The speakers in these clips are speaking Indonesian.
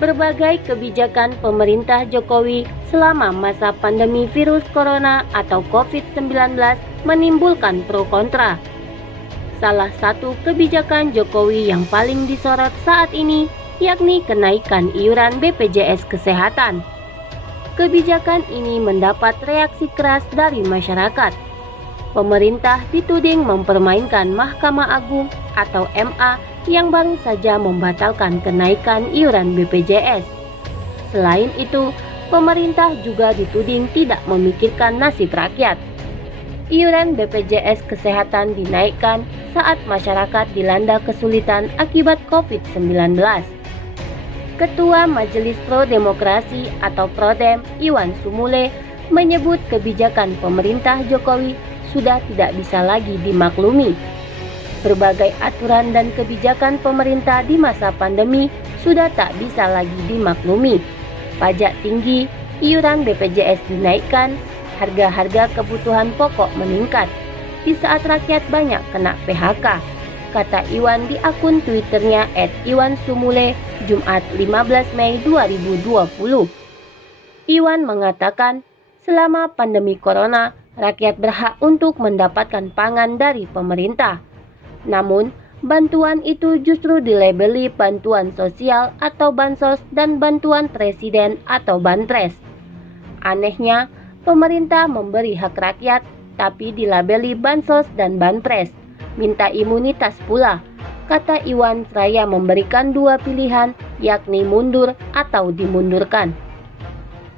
Berbagai kebijakan pemerintah Jokowi selama masa pandemi virus corona atau COVID-19 menimbulkan pro kontra. Salah satu kebijakan Jokowi yang paling disorot saat ini yakni kenaikan iuran BPJS Kesehatan. Kebijakan ini mendapat reaksi keras dari masyarakat. Pemerintah dituding mempermainkan Mahkamah Agung atau MA yang baru saja membatalkan kenaikan iuran BPJS. Selain itu, pemerintah juga dituding tidak memikirkan nasib rakyat. Iuran BPJS Kesehatan dinaikkan saat masyarakat dilanda kesulitan akibat COVID-19. Ketua Majelis Pro Demokrasi atau Prodem Iwan Sumule menyebut kebijakan pemerintah Jokowi sudah tidak bisa lagi dimaklumi. Berbagai aturan dan kebijakan pemerintah di masa pandemi sudah tak bisa lagi dimaklumi. Pajak tinggi, iuran BPJS dinaikkan, harga-harga kebutuhan pokok meningkat di saat rakyat banyak kena PHK, kata Iwan di akun Twitternya @iwansumule Jumat 15 Mei 2020. Iwan mengatakan, selama pandemi corona, rakyat berhak untuk mendapatkan pangan dari pemerintah. Namun, bantuan itu justru dilabeli bantuan sosial atau bansos dan bantuan presiden atau banpres. Anehnya, pemerintah memberi hak rakyat tapi dilabeli bansos dan banpres, minta imunitas pula, kata Iwan seraya memberikan dua pilihan yakni mundur atau dimundurkan.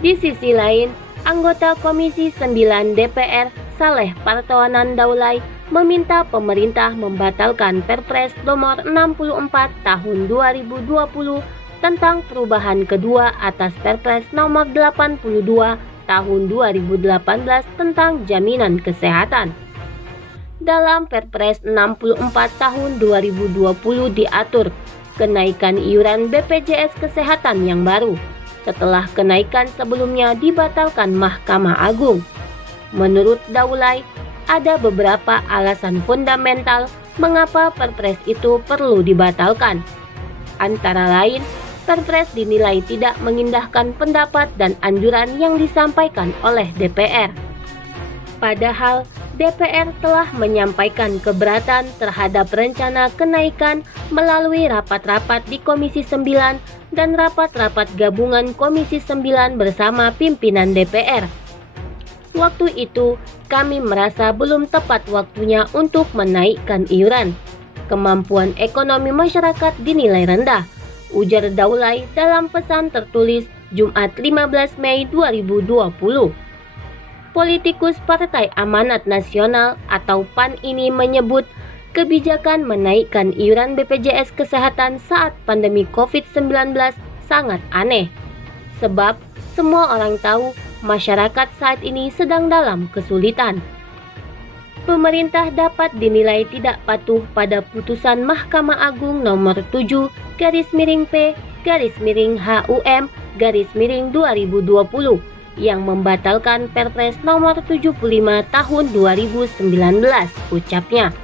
Di sisi lain, anggota Komisi 9 DPR Saleh Partoanan Daulay meminta pemerintah membatalkan Perpres nomor 64 tahun 2020 tentang perubahan kedua atas Perpres nomor 82 tahun 2018 tentang jaminan kesehatan. Dalam Perpres 64 tahun 2020 diatur kenaikan iuran BPJS Kesehatan yang baru setelah kenaikan sebelumnya dibatalkan Mahkamah Agung. Menurut Daulay, ada beberapa alasan fundamental mengapa Perpres itu perlu dibatalkan. Antara lain, Perpres dinilai tidak mengindahkan pendapat dan anjuran yang disampaikan oleh DPR. Padahal, DPR telah menyampaikan keberatan terhadap rencana kenaikan melalui rapat-rapat di Komisi 9 dan rapat-rapat gabungan Komisi 9 bersama pimpinan DPR. Waktu itu, kami merasa belum tepat waktunya untuk menaikkan iuran. Kemampuan ekonomi masyarakat dinilai rendah, ujar Daulay dalam pesan tertulis Jumat 15 Mei 2020. Politikus Partai Amanat Nasional atau PAN ini menyebut kebijakan menaikkan iuran BPJS Kesehatan saat pandemi COVID-19 sangat aneh. Sebab semua orang tahu masyarakat saat ini sedang dalam kesulitan. Pemerintah dapat dinilai tidak patuh pada putusan Mahkamah Agung nomor 7/P/HUM/2020 yang membatalkan Perpres nomor 75 tahun 2019, ucapnya.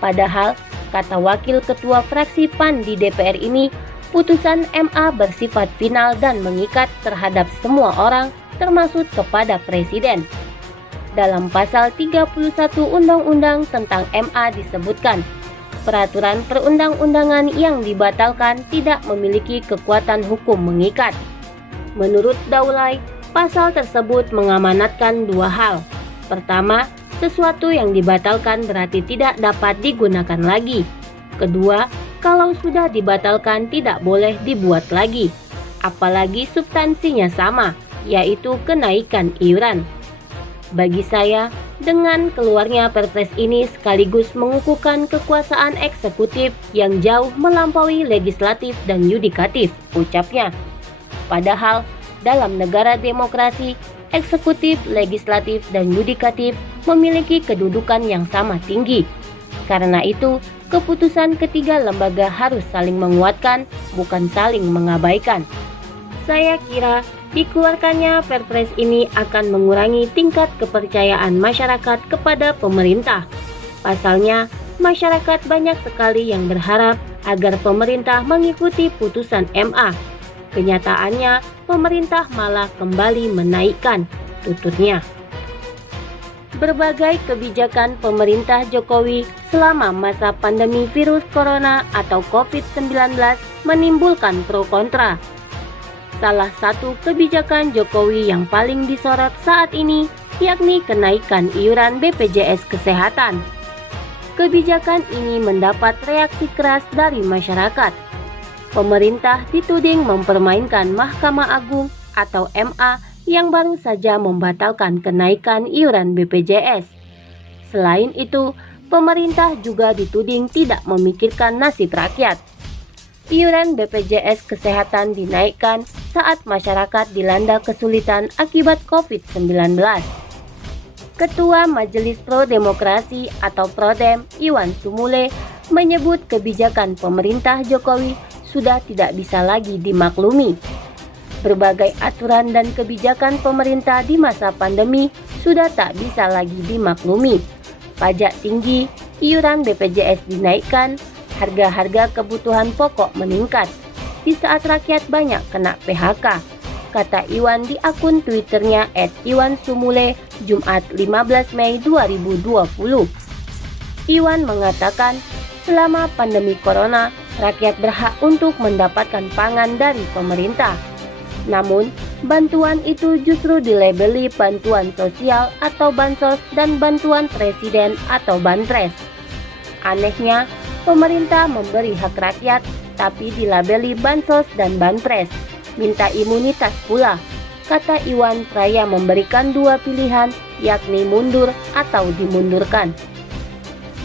Padahal, kata Wakil Ketua Fraksi PAN di DPR ini, putusan MA bersifat final dan mengikat terhadap semua orang, termasuk kepada Presiden. Dalam pasal 31 Undang-Undang tentang MA disebutkan, peraturan perundang-undangan yang dibatalkan tidak memiliki kekuatan hukum mengikat. Menurut Daulay, pasal tersebut mengamanatkan dua hal. Pertama, sesuatu yang dibatalkan berarti tidak dapat digunakan lagi. Kedua, kalau sudah dibatalkan tidak boleh dibuat lagi, apalagi substansinya sama, yaitu kenaikan iuran. Bagi saya, dengan keluarnya Perpres ini sekaligus mengukuhkan kekuasaan eksekutif yang jauh melampaui legislatif dan yudikatif, ucapnya. Padahal, dalam negara demokrasi, eksekutif, legislatif, dan yudikatif memiliki kedudukan yang sama tinggi. Karena itu, keputusan ketiga lembaga harus saling menguatkan, bukan saling mengabaikan. Saya kira dikeluarkannya Perpres ini akan mengurangi tingkat kepercayaan masyarakat kepada pemerintah. Pasalnya, masyarakat banyak sekali yang berharap agar pemerintah mengikuti putusan MA. Kenyataannya, pemerintah malah kembali menaikkan, tuturnya. Berbagai kebijakan pemerintah Jokowi selama masa pandemi virus corona atau COVID-19 menimbulkan pro kontra. Salah satu kebijakan Jokowi yang paling disorot saat ini yakni kenaikan iuran BPJS Kesehatan. Kebijakan ini mendapat reaksi keras dari masyarakat. Pemerintah dituding mempermainkan Mahkamah Agung atau MA yang baru saja membatalkan kenaikan iuran BPJS. Selain itu, pemerintah juga dituding tidak memikirkan nasib rakyat. Iuran BPJS Kesehatan dinaikkan saat masyarakat dilanda kesulitan akibat COVID-19. Ketua Majelis Pro Demokrasi atau Prodem, Iwan Sumule, menyebut kebijakan pemerintah Jokowi sudah tidak bisa lagi dimaklumi. Berbagai aturan dan kebijakan pemerintah di masa pandemi sudah tak bisa lagi dimaklumi. Pajak tinggi, iuran BPJS dinaikkan, harga-harga kebutuhan pokok meningkat. Di saat rakyat banyak kena PHK, kata Iwan di akun Twitternya @iwansumule Jumat 15 Mei 2020. Iwan mengatakan, selama pandemi corona, rakyat berhak untuk mendapatkan pangan dari pemerintah. Namun, bantuan itu justru dilabeli bantuan sosial atau bansos dan bantuan presiden atau banpres. Anehnya, pemerintah memberi hak rakyat tapi dilabeli bansos dan banpres. Minta imunitas pula, kata Iwan Praya memberikan dua pilihan, yakni mundur atau dimundurkan.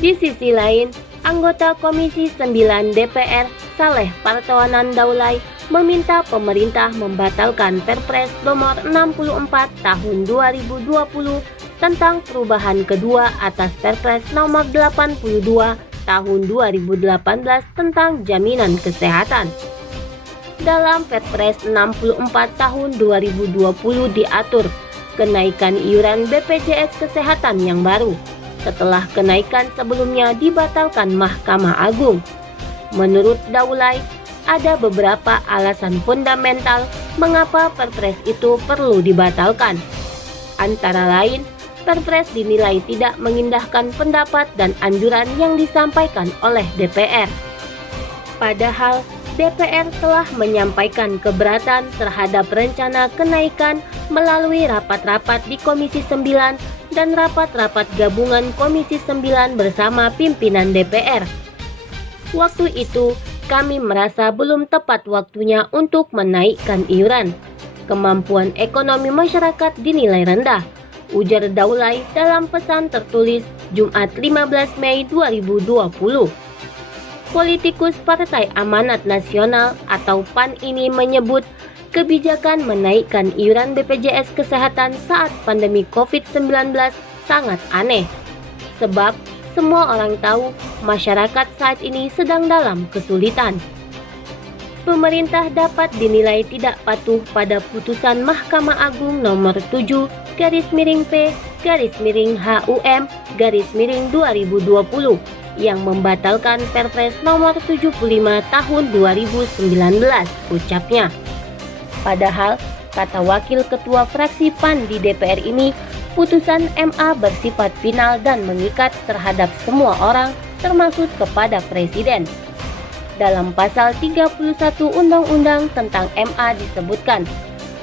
Di sisi lain, anggota Komisi 9 DPR Saleh Partoanan Daulay meminta pemerintah membatalkan Perpres nomor 64 tahun 2020 tentang perubahan kedua atas Perpres nomor 82 tahun 2018 tentang jaminan kesehatan. Dalam Perpres 64 tahun 2020 diatur kenaikan iuran BPJS Kesehatan yang baru setelah kenaikan sebelumnya dibatalkan Mahkamah Agung. Menurut Daulay, ada beberapa alasan fundamental mengapa Perpres itu perlu dibatalkan. Antara lain, Perpres dinilai tidak mengindahkan pendapat dan anjuran yang disampaikan oleh DPR. Padahal, DPR telah menyampaikan keberatan terhadap rencana kenaikan melalui rapat-rapat di Komisi 9 dan rapat-rapat gabungan Komisi 9 bersama pimpinan DPR. Waktu itu, kami merasa belum tepat waktunya untuk menaikkan iuran. Kemampuan ekonomi masyarakat dinilai rendah, ujar Daulay dalam pesan tertulis Jumat 15 Mei 2020. Politikus Partai Amanat Nasional atau PAN ini menyebut kebijakan menaikkan iuran BPJS Kesehatan saat pandemi COVID-19 sangat aneh. Sebab semua orang tahu masyarakat saat ini sedang dalam kesulitan. Pemerintah dapat dinilai tidak patuh pada putusan Mahkamah Agung nomor 7/P/HUM/2020 yang membatalkan Perpres nomor 75 tahun 2019, ucapnya. Padahal, kata Wakil Ketua Fraksi PAN di DPR ini, putusan MA bersifat final dan mengikat terhadap semua orang, termasuk kepada Presiden. Dalam pasal 31 Undang-Undang tentang MA disebutkan,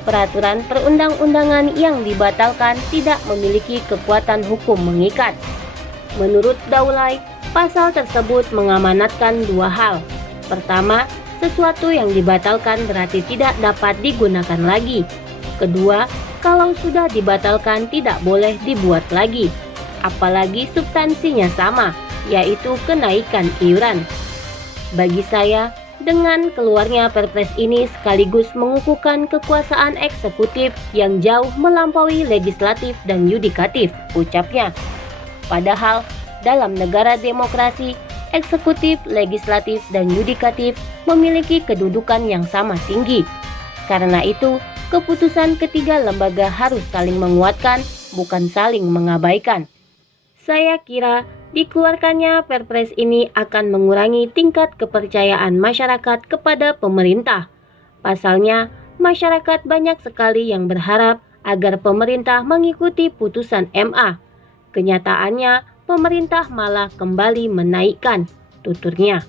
peraturan perundang-undangan yang dibatalkan tidak memiliki kekuatan hukum mengikat. Menurut Daulay, pasal tersebut mengamanatkan dua hal. Pertama, sesuatu yang dibatalkan berarti tidak dapat digunakan lagi. Kedua, kalau sudah dibatalkan tidak boleh dibuat lagi, apalagi substansinya sama, yaitu kenaikan iuran. Bagi saya, dengan keluarnya Perpres ini sekaligus mengukuhkan kekuasaan eksekutif yang jauh melampaui legislatif dan yudikatif, ucapnya. Padahal, dalam negara demokrasi, eksekutif, legislatif, dan yudikatif memiliki kedudukan yang sama tinggi. Karena itu, keputusan ketiga lembaga harus saling menguatkan, bukan saling mengabaikan. Saya kira dikeluarkannya Perpres ini akan mengurangi tingkat kepercayaan masyarakat kepada pemerintah. Pasalnya, masyarakat banyak sekali yang berharap agar pemerintah mengikuti putusan MA. Kenyataannya, pemerintah malah kembali menaikkan, tuturnya.